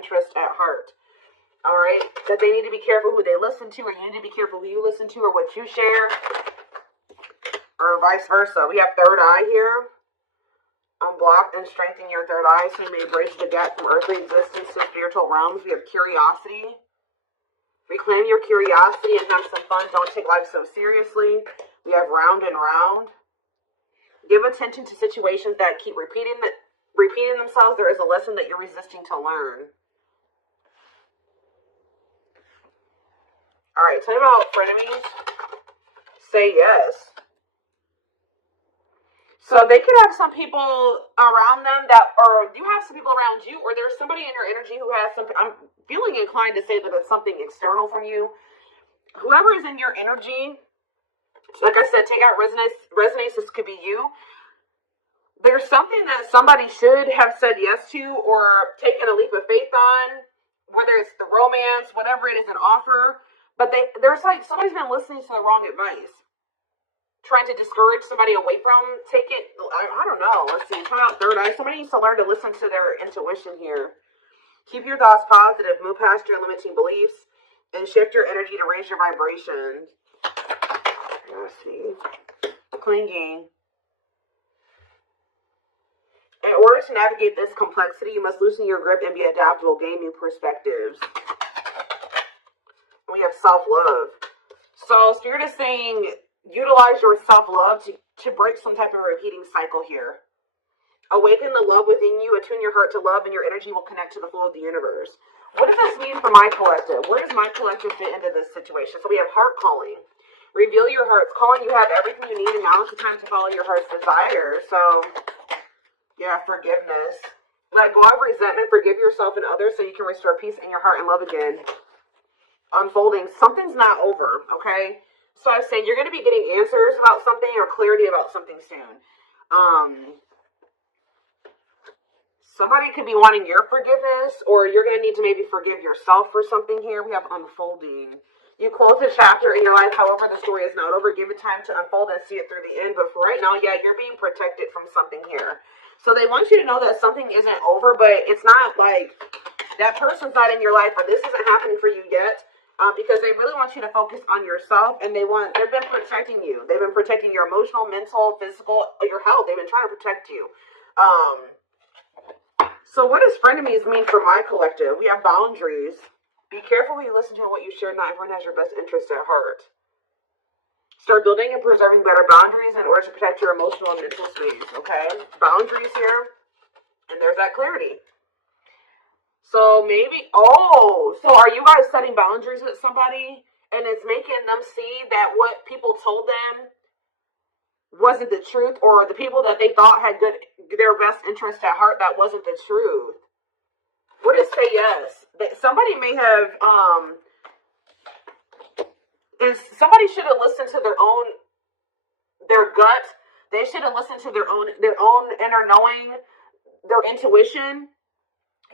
interest at heart. All right, that they need to be careful who they listen to, or you need to be careful who you listen to, or what you share, or vice versa. We have third eye here. Unblock and strengthen your third eye so you may bridge the gap from earthly existence to spiritual realms. We have curiosity. Reclaim your curiosity and have some fun. Don't take life so seriously. We have round and round. Give attention to situations that keep repeating themselves. There is a lesson that you're resisting to learn. All right, tell me about frenemies. Say yes. So they could have some people around them or you have some people around you, or there's somebody in your energy who has some, I'm feeling inclined to say that it's something external from you. Whoever is in your energy, like I said, take out resonance. This could be you. There's something that somebody should have said yes to or taken a leap of faith on, whether it's the romance, whatever it is, an offer. But there's like somebody's been listening to the wrong advice, trying to discourage somebody away from I don't know. Let's see. Come out third eye. Somebody needs to learn to listen to their intuition here. Keep your thoughts positive. Move past your limiting beliefs and shift your energy to raise your vibration. Let's see. Clinging. In order to navigate this complexity, you must loosen your grip and be adaptable. Gain new perspectives. We have self-love. So Spirit is saying utilize your self-love to break some type of repeating cycle here. Awaken the love within you, attune your heart to love, and your energy will connect to the flow of the universe. What does this mean for my collective? Where does my collective fit into this situation? So we have heart calling. Reveal your heart's calling. You have everything you need, and now is the time to follow your heart's desire. So, yeah, forgiveness. Let go of resentment. Forgive yourself and others so you can restore peace in your heart and love again. Unfolding. Something's not over, okay? So I was saying you're going to be getting answers about something or clarity about something soon. Somebody could be wanting your forgiveness, or you're going to need to maybe forgive yourself for something here. We have unfolding. You close a chapter in your life, however, the story is not over. Give it time to unfold and see it through the end. But for right now, yeah, you're being protected from something here. So they want you to know that something isn't over, but it's not like that person's not in your life, or this isn't happening for you yet. Because they really want you to focus on yourself, and they've been protecting you. They've been protecting your emotional, mental, physical, your health. They've been trying to protect you. So what does frenemies mean for my collective? We have boundaries. Be careful who you listen to and what you share. Not everyone has your best interest at heart. Start building and preserving better boundaries in order to protect your emotional and mental space, okay? Boundaries here, and there's that clarity. So maybe, so are you guys setting boundaries with somebody and it's making them see that what people told them wasn't the truth, or the people that they thought had their best interest at heart, that wasn't the truth? What is say yes? Somebody may have, somebody should have listened to their gut. They should have listened to their own inner knowing, their intuition.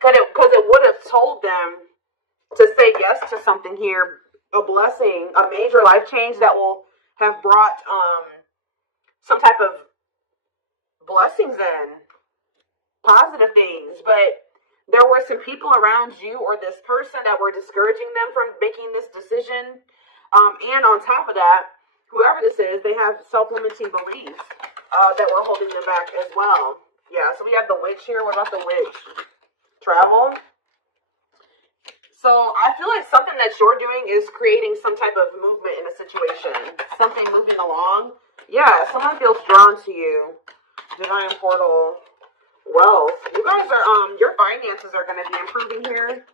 Because it would have told them to say yes to something here, a blessing, a major life change that will have brought some type of blessings in, positive things. But there were some people around you or this person that were discouraging them from making this decision. And on top of that, whoever this is, they have self-limiting beliefs that were holding them back as well. Yeah, so we have the witch here. What about the witch? Travel. So I feel like something that you're doing is creating some type of movement in a situation. Something moving along. Yeah, someone feels drawn to you. Divine portal. Wealth. You guys are, your finances are going to be improving here.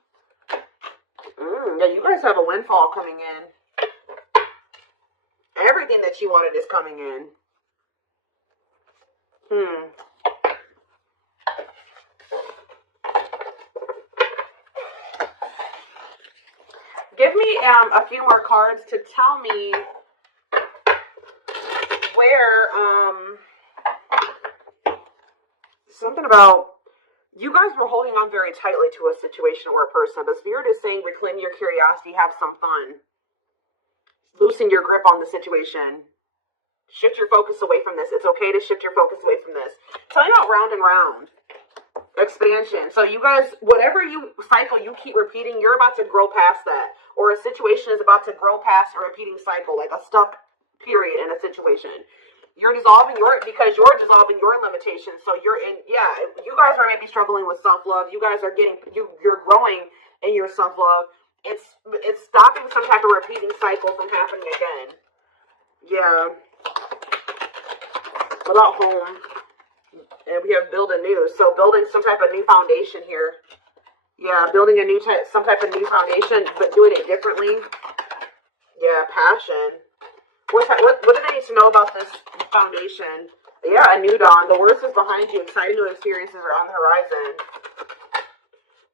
Yeah, you guys have a windfall coming in. Everything that you wanted is coming in. Give me a few more cards to tell me where, something about, you guys were holding on very tightly to a situation or a person, but Spirit is saying reclaim your curiosity, have some fun. Loosen your grip on the situation. Shift your focus away from this. It's okay to shift your focus away from this. Tell me about round and round. expansion. So you guys, whatever you cycle you keep repeating, you're about to grow past that. Or a situation is about to grow past a repeating cycle, like a stuck period in a situation. You're dissolving because you're dissolving your limitations. So you're in, yeah, you guys are maybe struggling with self-love. You guys are you're growing in your self-love. It's stopping some type of repeating cycle from happening again. Yeah. What about home? And we have build anew. So building some type of new foundation here. Yeah, building some type of new foundation, but doing it differently. Yeah, passion. What do they need to know about this foundation? Yeah, a new dawn. The worst is behind you. Exciting new experiences are on the horizon.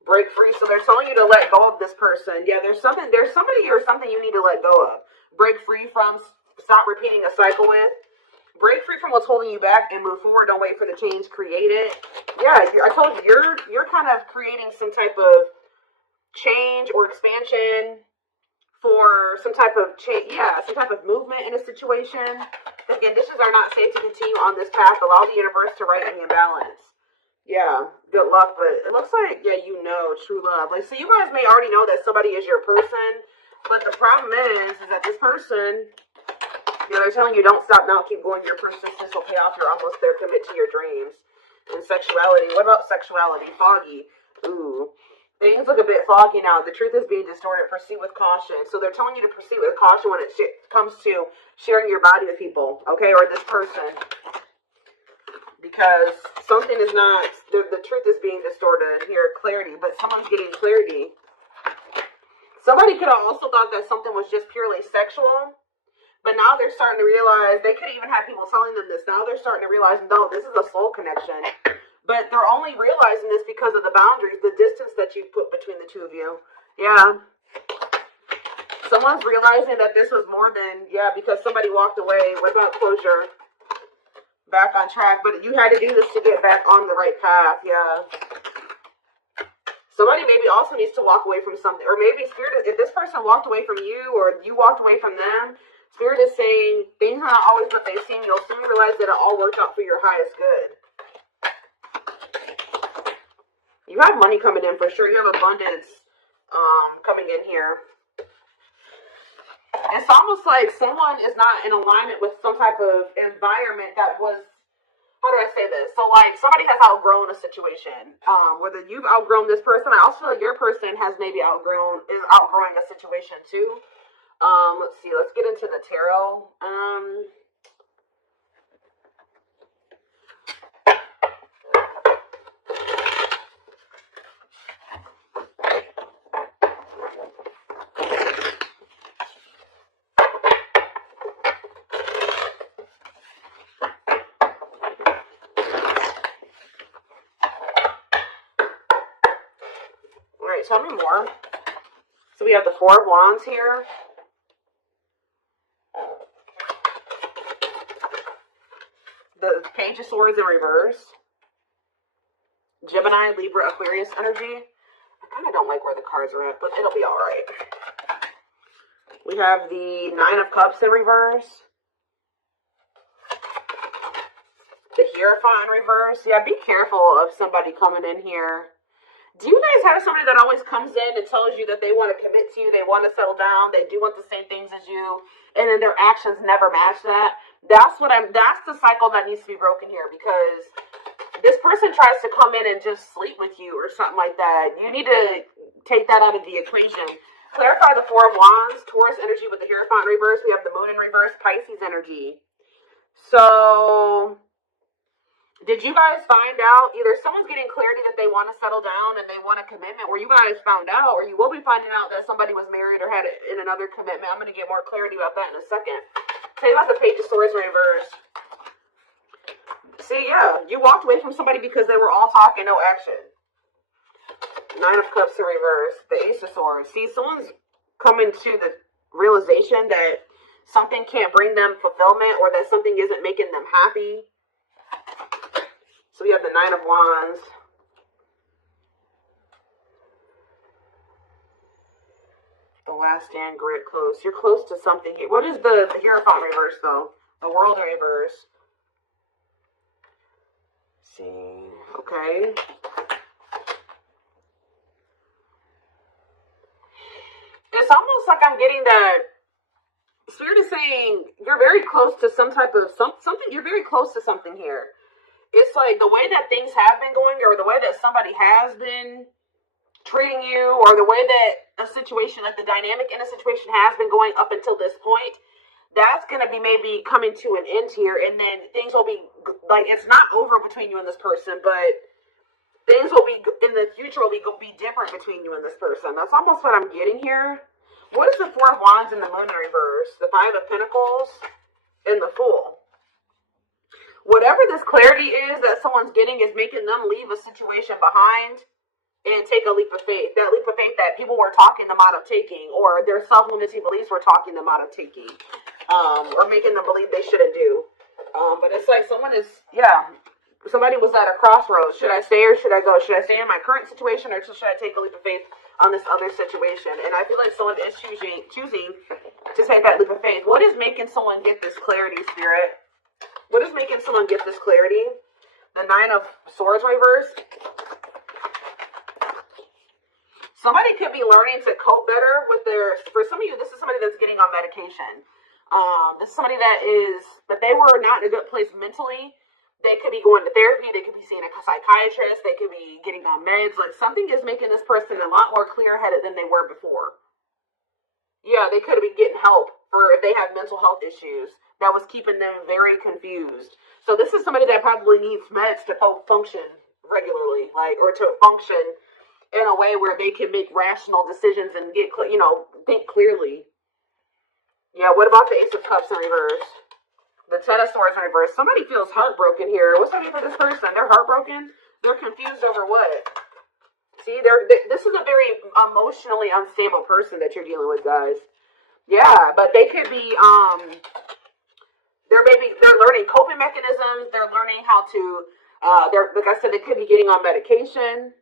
Break free. So they're telling you to let go of this person. Yeah, there's somebody or something you need to let go of. Break free from. Stop repeating a cycle with. Break free from what's holding you back and move forward. Don't wait for the change. Create it. Yeah, I told you, you're kind of creating some type of change or expansion for some type of change, some type of movement in a situation. The conditions are not safe to continue on this path. Allow the universe to right any imbalance. Yeah, good luck, but it looks like, yeah, you know, true love. Like, so you guys may already know that somebody is your person, but the problem is that this person, they're telling you don't stop now, keep going. Your persistence will pay off. You're almost there. Commit to your dreams. And sexuality. What about sexuality? Foggy. Ooh. Things look a bit foggy now. The truth is being distorted. Proceed with caution. So they're telling you to proceed with caution when it comes to sharing your body with people, okay, or this person, because something is not. The truth is being distorted here. Clarity, but someone's getting clarity. Somebody could have also thought that something was just purely sexual, but now they're starting to realize. They could even have people telling them this. Now they're starting to realize, no, this is a soul connection. But they're only realizing this because of the boundaries, the distance that you put between the two of you. Yeah. Someone's realizing that this was more than, because somebody walked away. What about closure? Back on track. But you had to do this to get back on the right path. Yeah. Somebody maybe also needs to walk away from something. Or maybe Spirit, if this person walked away from you or you walked away from them, Spirit is saying things are not always what they seem. You'll soon realize that it all worked out for your highest good. You have money coming in for sure. You have abundance coming in here. It's almost like someone is not in alignment with some type of environment that was, how do I say this? So like somebody has outgrown a situation. Whether you've outgrown this person, I also feel like your person has maybe outgrowing a situation too. Let's see. Let's get into the tarot. Tell me more. So we have the Four of Wands here. The Page of Swords in reverse. Gemini, Libra, Aquarius energy. I kind of don't like where the cards are at, but it'll be alright. We have the Nine of Cups in reverse. The Hierophant in reverse. Yeah, be careful of somebody coming in here. Do you guys have somebody that always comes in and tells you that they want to commit to you, they want to settle down, they do want the same things as you, and then their actions never match that? That's the cycle that needs to be broken here, because this person tries to come in and just sleep with you or something like that. You need to take that out of the equation. Clarify the Four of Wands, Taurus energy with the Hierophant in reverse. We have the Moon in reverse, Pisces energy. So did you guys find out, either someone's getting clarity that they want to settle down and they want a commitment, or you guys found out, or you will be finding out that somebody was married or had in another commitment? I'm going to get more clarity about that in a second. Tell you about the Page of Swords in reverse. See, yeah, you walked away from somebody because they were all talk and no action. Nine of Cups in reverse, the Ace of Swords. See, someone's coming to the realization that something can't bring them fulfillment, or that something isn't making them happy. So we have the Nine of Wands. The Last Stand, Grit, close. You're close to something here. What is the Hierophant reverse, though? The World in reverse. Let's see. Okay. I'm getting that Spirit is saying you're very close to some type of something. You're very close to something here. It's like the way that things have been going, or the way that somebody has been treating you, or the way that a situation, like the dynamic in a situation has been going up until this point, that's going to be maybe coming to an end here. And then things will be like, it's not over between you and this person, but things will be in the future will be different between you and this person. That's almost what I'm getting here. What is the Four of Wands in the Moon in reverse? The Five of Pentacles and the Fool. Whatever this clarity is that someone's getting is making them leave a situation behind and take a leap of faith. That leap of faith that people were talking them out of taking, or their self-limiting beliefs were talking them out of taking, or making them believe they shouldn't do. But it's like somebody was at a crossroads. Should I stay or should I go? Should I stay in my current situation, or should I take a leap of faith on this other situation? And I feel like someone is choosing to take that leap of faith. What is making someone get this clarity, Spirit? What is making someone get this clarity? The Nine of Swords reverse. Somebody could be learning to cope better with for some of you, this is somebody that's getting on medication. This is somebody but they were not in a good place mentally. They could be going to therapy. They could be seeing a psychiatrist. They could be getting on meds. Like, something is making this person a lot more clear-headed than they were before. Yeah, they could be getting help for if they have mental health issues. That was keeping them very confused. So this is somebody that probably needs meds to function regularly, or to function in a way where they can make rational decisions and think clearly. Yeah, what about the Ace of Cups in reverse? The Ten of Swords in reverse. Somebody feels heartbroken here. What's happening for this person? They're heartbroken? They're confused over what? See, this is a very emotionally unstable person that you're dealing with, guys. Yeah, but they could be, they're learning coping mechanisms. They're learning how to, like I said, they could be getting on medication.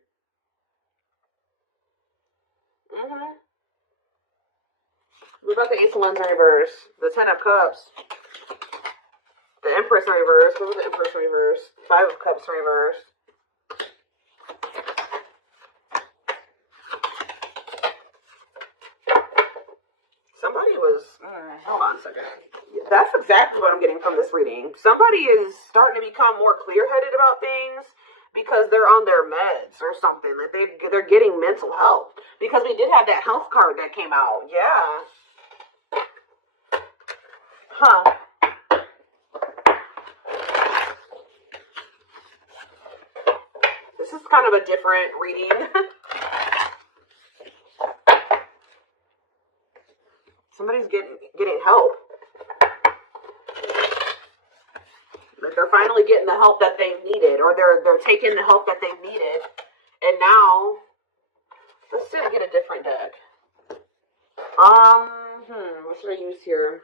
What about the Ace of Wands in reverse? The Ten of Cups. The Empress in reverse. What was the Empress in reverse? Five of Cups in reverse. Somebody was... hold on a second. That's exactly what I'm getting from this reading. Somebody is starting to become more clear-headed about things because they're on their meds or something. Like they're getting mental health. Because we did have that health card that came out. Yeah. Huh. This is kind of a different reading. Somebody's getting help. Like they're finally getting the help that they needed, or they're taking the help that they needed, and now let's see. Get a different deck. What should I use here?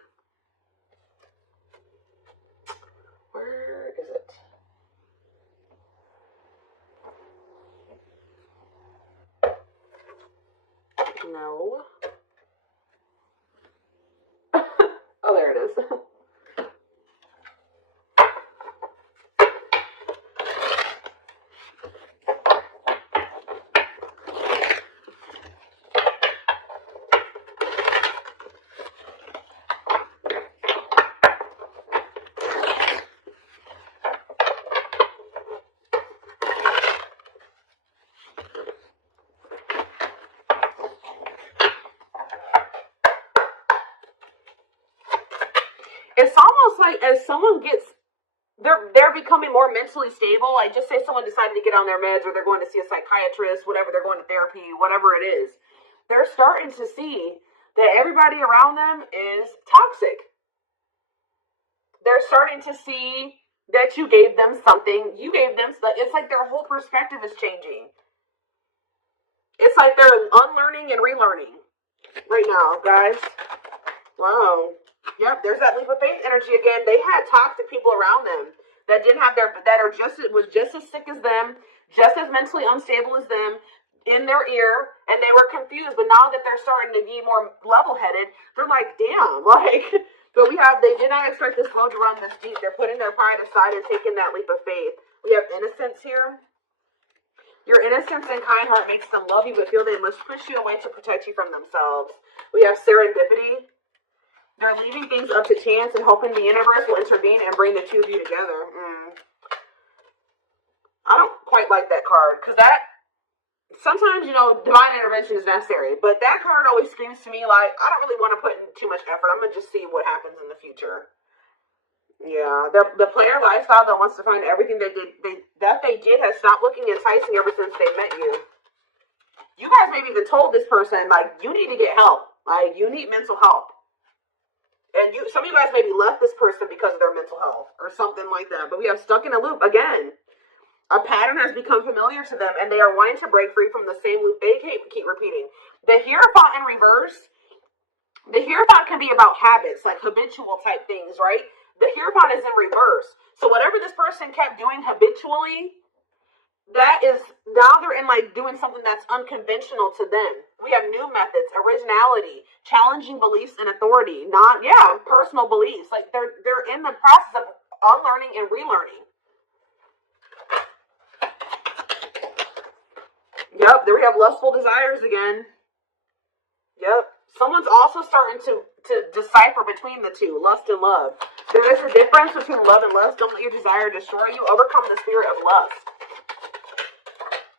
Where is it? No. Oh, there it is. It's almost like as someone they're becoming more mentally stable. Like, just say someone decided to get on their meds, or they're going to see a psychiatrist, whatever, they're going to therapy, whatever it is. They're starting to see that everybody around them is toxic. They're starting to see that you gave them something. You gave them stuff. It's like their whole perspective is changing. It's like they're unlearning and relearning right now, guys. Wow. Yep, there's that leap of faith energy again. They had toxic people around them that didn't have was just as sick as them, just as mentally unstable as them, in their ear, and they were confused. But now that they're starting to be more level-headed, they're like, damn, but they did not expect this flow to run this deep. They're putting their pride aside and taking that leap of faith. We have innocence here. Your innocence and kind heart makes them love you, but feel they must push you away to protect you from themselves. We have serendipity. They're leaving things up to chance and hoping the universe will intervene and bring the two of you together. I don't quite like that card, because that, sometimes, divine intervention is necessary, but that card always screams to me like, I don't really want to put in too much effort. I'm going to just see what happens in the future. Yeah, the player lifestyle that wants to find everything they did has stopped looking enticing ever since they met you. You guys maybe even told this person, like, you need to get help. Like, you need mental help. And some of you guys maybe left this person because of their mental health or something like that. But we have stuck in a loop again. A pattern has become familiar to them, and they are wanting to break free from the same loop they keep repeating. The Hierophant in reverse. The Hierophant can be about habits, like habitual type things, right? The Hierophant is in reverse. So whatever this person kept doing habitually, that is, now they're in like doing something that's unconventional to them. We have new methods, originality, challenging beliefs and authority, personal beliefs. Like they're in the process of unlearning and relearning. Yep, there we have lustful desires again. Yep. Someone's also starting to decipher between the two, lust and love. There is a difference between love and lust. Don't let your desire destroy you. Overcome the spirit of lust.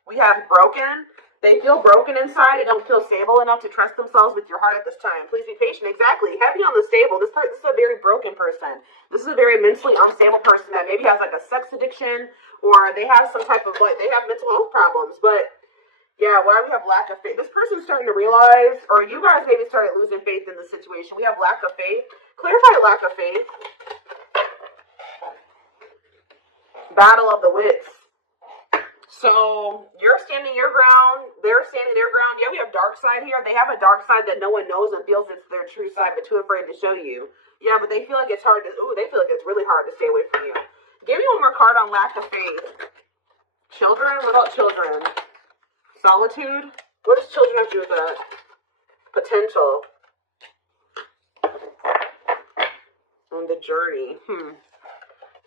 We have broken. They feel broken inside. They don't feel stable enough to trust themselves with your heart at this time. Please be patient. Exactly. Heavy on the stable. This is a very broken person. This is a very mentally unstable person that maybe has like a sex addiction, or they have some type of, they have mental health problems. But yeah, why we have lack of faith. This person's starting to realize, or you guys maybe started losing faith in the situation. We have lack of faith. Clarify lack of faith. Battle of the wits. So you're standing your ground. They're standing their ground. Yeah, we have dark side here. They have a dark side that no one knows and feels it's their true side, but too afraid to show you. Yeah, but they feel like it's hard to, they feel like it's really hard to stay away from you. Give me one more card on lack of faith. Children? What about children? Solitude? What does children have to do with that? Potential. On the journey.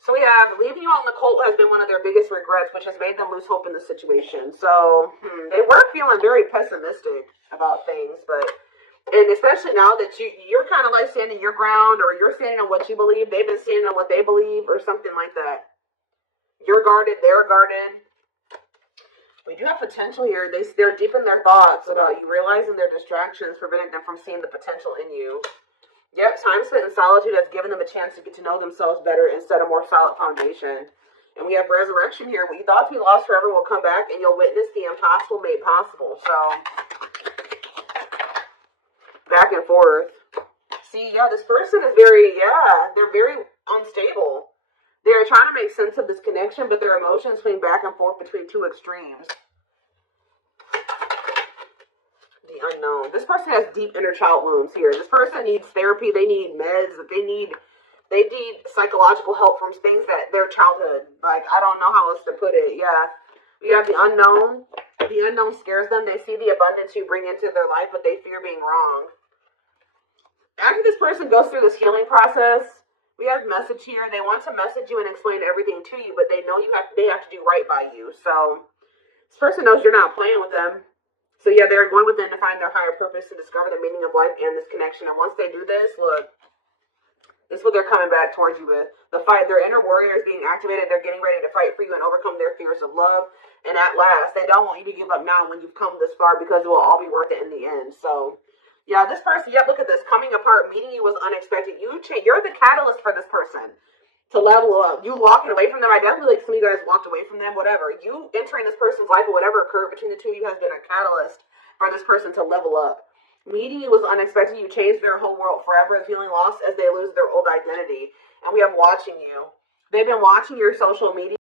So we have, leaving you out in the cold has been one of their biggest regrets, which has made them lose hope in the situation. So, they were feeling very pessimistic about things, and especially now that you're kind of like standing your ground, or you're standing on what you believe, they've been standing on what they believe, or something like that. You're guarded, they're guarded. We do have potential here. They're deep in their thoughts about you, realizing their distractions preventing them from seeing the potential in you. Yep, time spent in solitude has given them a chance to get to know themselves better and set a more solid foundation. And we have resurrection here. What you thought to be lost forever will come back, and you'll witness the impossible made possible. So, back and forth. See, this person is they're very unstable. They are trying to make sense of this connection, but their emotions swing back and forth between two extremes. The unknown. This person has deep inner child wounds here. This person needs therapy. They need meds. They need psychological help from things that their childhood. Like, I don't know how else to put it. Yeah. We have the unknown. The unknown scares them. They see the abundance you bring into their life, but they fear being wrong. After this person goes through this healing process, we have message here. They want to message you and explain everything to you, but they know they have to do right by you. So this person knows you're not playing with them. So yeah, they're going within to find their higher purpose and discover the meaning of life and this connection. And once they do this, look, this is what they're coming back towards you with. The fight, their inner warrior is being activated. They're getting ready to fight for you and overcome their fears of love. And at last, they don't want you to give up now when you've come this far, because it will all be worth it in the end. So yeah, this person, look at this. Coming apart, meeting you was unexpected. You're the catalyst for this person to level up. You walking away from them, I definitely like some of you guys walked away from them, whatever. You entering this person's life or whatever occurred between the two of you has been a catalyst for this person to level up. Meeting you was unexpected. You changed their whole world forever, feeling lost as they lose their old identity. And we have watching you. They've been watching your social media.